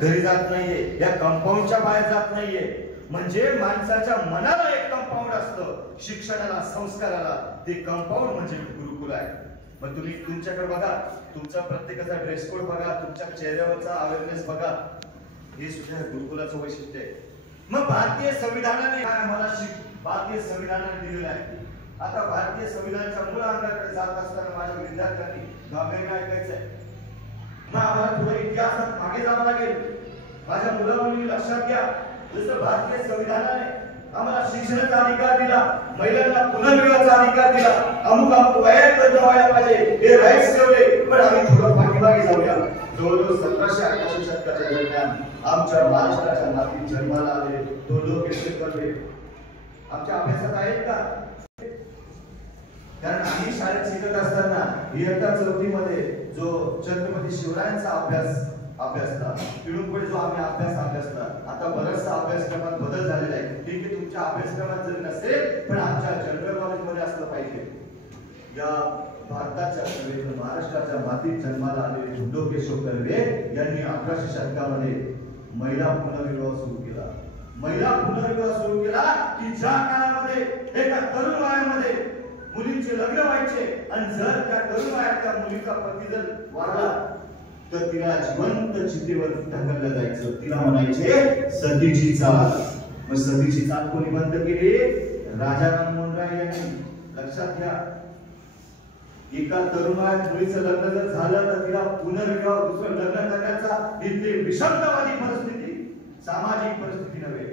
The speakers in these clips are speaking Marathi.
घरी जात नाहीये, या कंपाऊंडच्या बाहेर जात नाहीये. म्हणजे माणसाच्या मनाला एक कंपाऊंड असतं, शिक्षणाला, संस्काराला. ते कंपाऊंड म्हणजे गुरुकुल आहे. मग तुम्ही तुमच्याकडे बघा, तुमचा प्रत्येकाचा ड्रेस कोड बघा, तुमच्या चेहऱ्यावरचा अवेअरनेस बघा. हे सुद्धा गुरुकुलाचं वैशिष्ट्य आहे. मग भारतीय संविधानाने काय आम्हाला भारतीय संविधानाने दिलेलं आहे. आता भारतीय संविधानाच्या मूळ अंगाकडे जात असताना माझ्या विद्यार्थ्यांनी गांभीर्याने ऐकायचंय. मग आम्हाला थोडं इतिहासात मागे जावं लागेल. माझ्या मुलामुलींनी लक्षात घ्या, जसं भारतीय संविधानाने आम्हाला शिक्षणाचा अधिकार दिला, महिलांना पुनर्विवाहाचा अधिकार दिला, अमुक वयात लग्न व्हायला पाहिजे, हे राईट्स ठेवले. पण आम्ही थोडं पाठीमागे जाऊया. जवळजवळ 1788 शतकाच्या दरम्यान आमच्या महाराष्ट्राच्या मातीत जन्माला आले दोलोकेश्वर आमच्या अभ्यासात आहेत का? कारण आम्ही शाळेत शिकत असताना इयत्ता 4थी मध्ये जो छत्रपती शिवरायांचा अभ्यासला, पिढून पुढे जो आम्ही अभ्यासला, आता बराचसा अभ्यासक्रमात बदल झालेला आहे. ठीक आहे, तुमच्या अभ्यासक्रमात जरी नसेल पण आमच्या जनरल नॉलेज मध्ये असलं पाहिजे. या भारताच्या महाराष्ट्राच्या मातीत जन्माला आलेले धोंडोकेश्वर कर्वे यांनी 1800 शतकामध्ये महिला पुनर्विवाह सुरू केला. महिला पुनर्विवाह सुरू केला की ज्या काळामध्ये एका तरुण वयामध्ये मुलींचे लग्न व्हायचे आणि जर त्या तरुण वयात त्या मुलीचा पती जर वारला तर तिला जिवंत चितेवर ढकललं जायचं. तिला म्हणायचे सतीची चाल. मग सतीची चाल कोणी बंद केली? राजा राममोहन राय यांनी. लक्षात घ्या, एका तरुण वयात मुलीचं लग्न जर झालं तर तिला पुनर्विवाह दुसरं लग्न करण्याचा इथे विषमतावादी परिस्थिती, सामाजिक परिस्थिती नव्हे,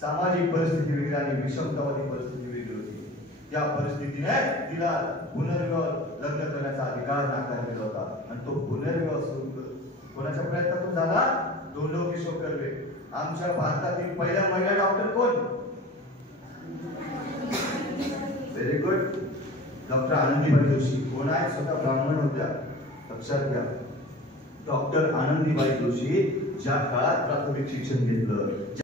सामाजिक परिस्थिती वेगळी आणि विषमतावादी परिस्थिती वेगळी होती. त्या परिस्थितीने तिला पुनर्विवाह लग्न करण्याचा अधिकार नाकारलेला होता. आणि तो पुनर्विवाह सुरू कोणाच्या प्रयत्नातून झाला? दोलोकेश्वर कर्वे. आमच्या भारतातील पहिल्या महिला डॉक्टर कोण? Very good, doctor Anandibai Joshi. कोण आहे? स्वतः ब्राह्मण होत्या. लक्षात घ्या, डॉक्टर आनंदीबाई जोशी ज्या काळात प्राथमिक शिक्षण घेतलं,